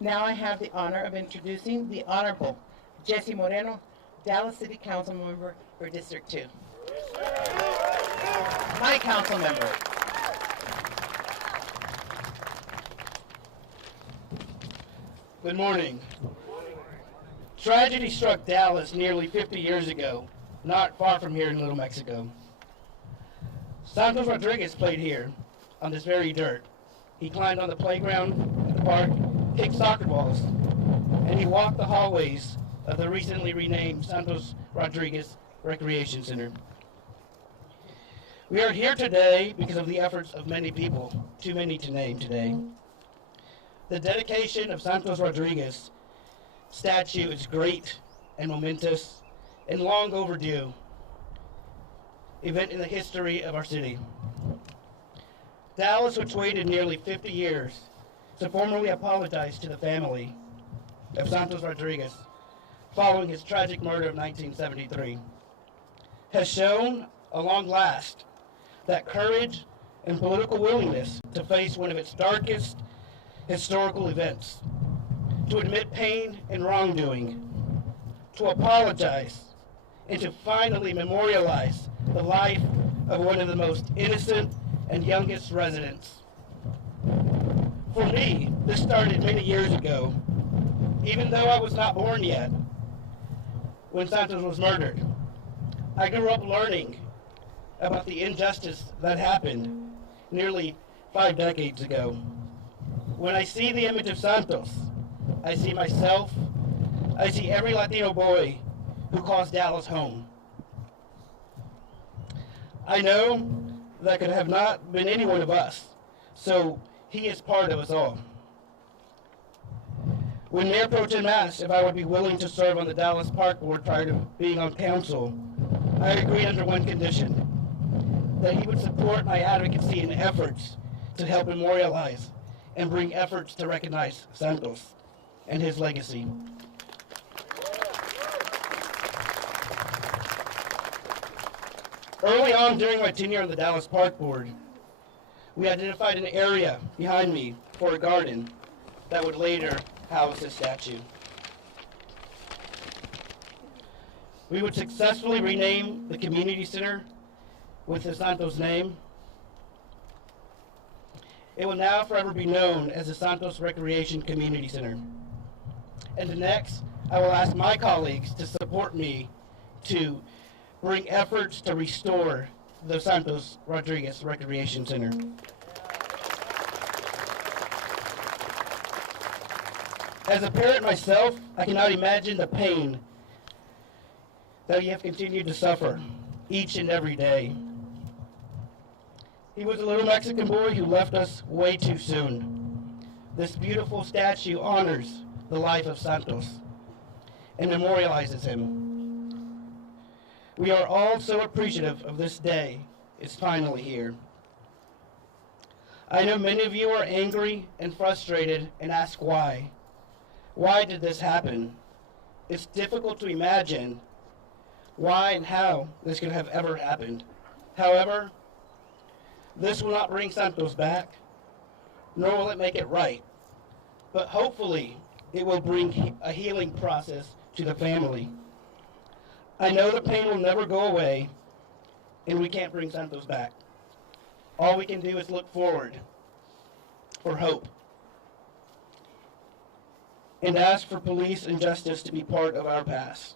Now I have the honor of introducing the Honorable Jesse Moreno, Dallas City Council Member for District 2. My council member. Good morning. Tragedy struck Dallas nearly 50 years ago, not far from here in Little Mexico. Santos Rodriguez played here, on this very dirt. He climbed on the playground at the park, kicked soccer balls, and he walked the hallways of the recently renamed Santos Rodriguez Recreation Center. We are here today because of the efforts of many people, too many to name today. The dedication of Santos Rodriguez statue is great and momentous and long overdue event in the history of our city. Dallas, which waited nearly 50 years to formally apologize to the family of Santos Rodriguez following his tragic murder of 1973, has shown, at long last, that courage and political willingness to face one of its darkest historical events, to admit pain and wrongdoing, to apologize, and to finally memorialize the life of one of the most innocent and youngest residents. For me, this started many years ago, even though I was not born yet when Santos was murdered. I grew up learning about the injustice that happened nearly 5 decades ago. When I see the image of Santos, I see myself, I see every Latino boy who calls Dallas home. I know that could have not been any one of us, so he is part of us all. When Mayor Pro Tem asked if I would be willing to serve on the Dallas Park Board prior to being on council, I agreed under one condition, that he would support my advocacy and efforts to help memorialize and bring efforts to recognize Santos and his legacy. Early on during my tenure on the Dallas Park Board, we identified an area behind me for a garden that would later house his statue. We would successfully rename the community center with the Santos name. It will now forever be known as the Santos Recreation Community Center. And next, I will ask my colleagues to support me to bring efforts to restore the Santos Rodriguez Recreation Center. As a parent myself, I cannot imagine the pain that you have continued to suffer each and every day. He was a little Mexican boy who left us way too soon. This beautiful statue honors the life of Santos and memorializes him. We are all so appreciative of this day. It's finally here. I know many of you are angry and frustrated and ask why. Why did this happen? It's difficult to imagine why and how this could have ever happened. However, this will not bring Santos back, nor will it make it right. But hopefully, it will bring a healing process to the family. I know the pain will never go away, and we can't bring Santos back. All we can do is look forward for hope and ask for police and justice to be part of our past.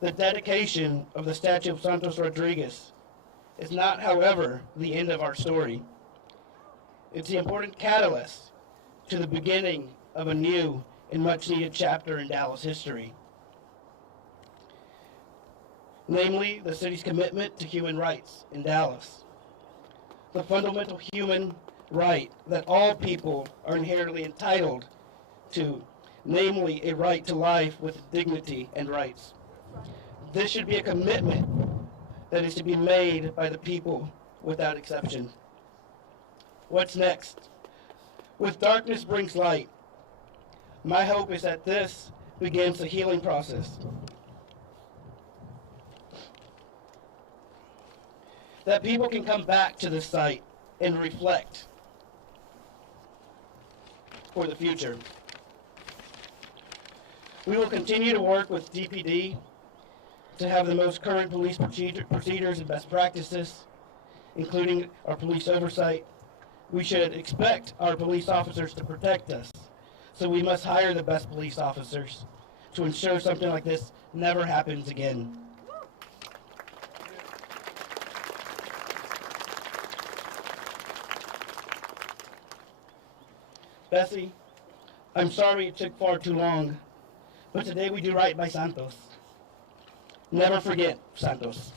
The dedication of the statue of Santos Rodriguez is not, however, the end of our story. It's the important catalyst to the beginning of a new and much-needed chapter in Dallas history. Namely, the city's commitment to human rights in Dallas. The fundamental human right that all people are inherently entitled to, namely a right to life with dignity and rights. This should be a commitment that is to be made by the people without exception. What's next? With darkness brings light. My hope is that this begins the healing process. That people can come back to this site and reflect for the future. We will continue to work with DPD to have the most current police procedures and best practices, including our police oversight. We should expect our police officers to protect us, so we must hire the best police officers to ensure something like this never happens again. Bessie, I'm sorry it took far too long, but today we do right by Santos. Never forget, Santos.